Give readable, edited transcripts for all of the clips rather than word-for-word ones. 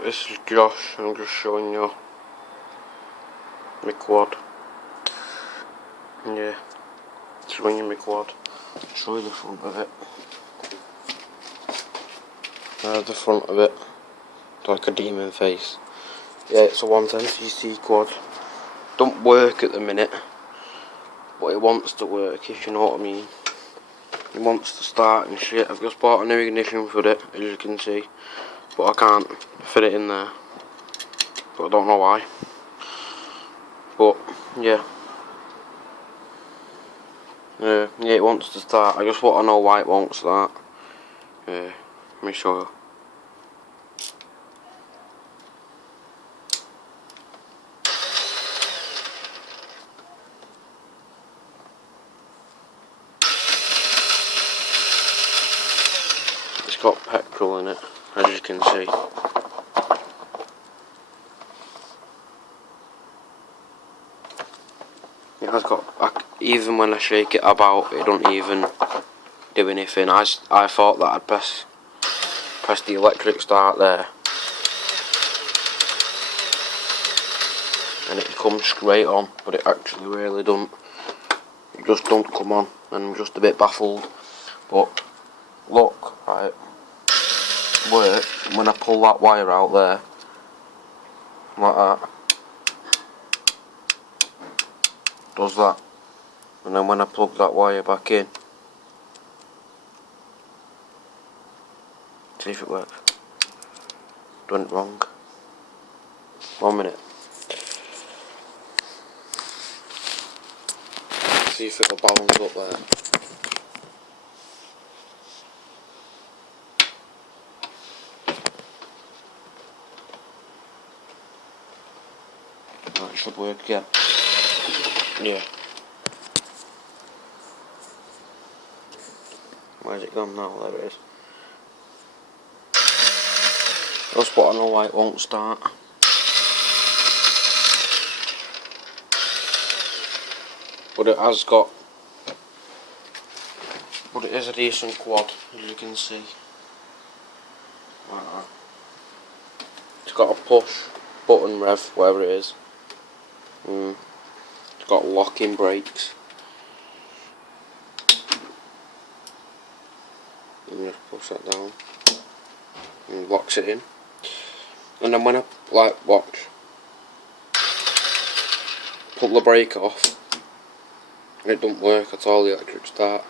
Right, this is Josh. I'm just showing you my quad. Yeah, showing you my quad. Show you the front of it. There's the front of it. It's like a demon face. Yeah, it's a 110cc quad. Don't work at the minute, but it wants to work, if you know what I mean. It wants to start and shit. I've just bought a new ignition for it, as you can see, but I can't fit it in there. But I don't know why. But yeah. Yeah, it wants to start. I just want to know why it won't start. Let me show you. It's got petrol in it, as you can see. It has got, even when I shake it about, it don't even do anything. I thought that I'd press the electric start there, and it comes straight on, but it actually really don't. It just don't come on, and I'm just a bit baffled. But look, right, work when I pull that wire out there, like that, does that, and then when I plug that wire back in, see if it works. Done it wrong. 1 minute. See if it'll balance up there. That should work, yeah. Yeah. Where's it gone now? There it is. Just want to know why it won't start. But it has got. But it is a decent quad, as you can see. Like that. It's got a push button rev, whatever it is. It's got locking brakes. Let me just push that down. And locks it in. And then when I, watch, pull the brake off, and it don't work at all, the electric start.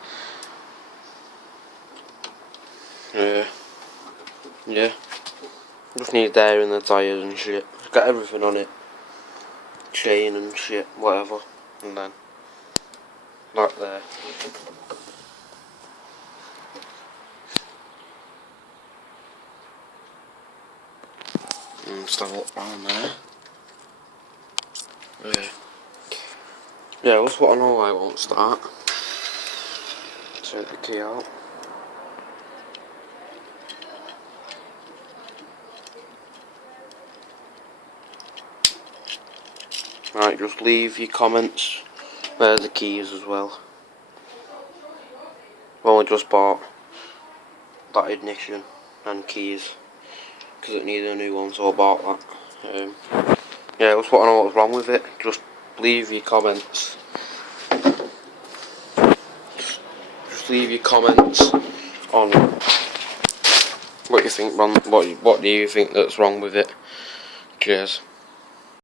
Yeah. Just need air in the tyres and shit. It's got everything on it. Chain and shit, whatever. And then, like there. And just have a look around there. Yeah, I just want to know why it won't start. Take the key out. Right, just leave your comments. There's the keys as well. I've only just bought that ignition and keys because it needed a new one, so I bought that. Yeah, I just want to know what's wrong with it. Just leave your comments. Just leave your comments on what you think wrong. What do you think that's wrong with it? Cheers.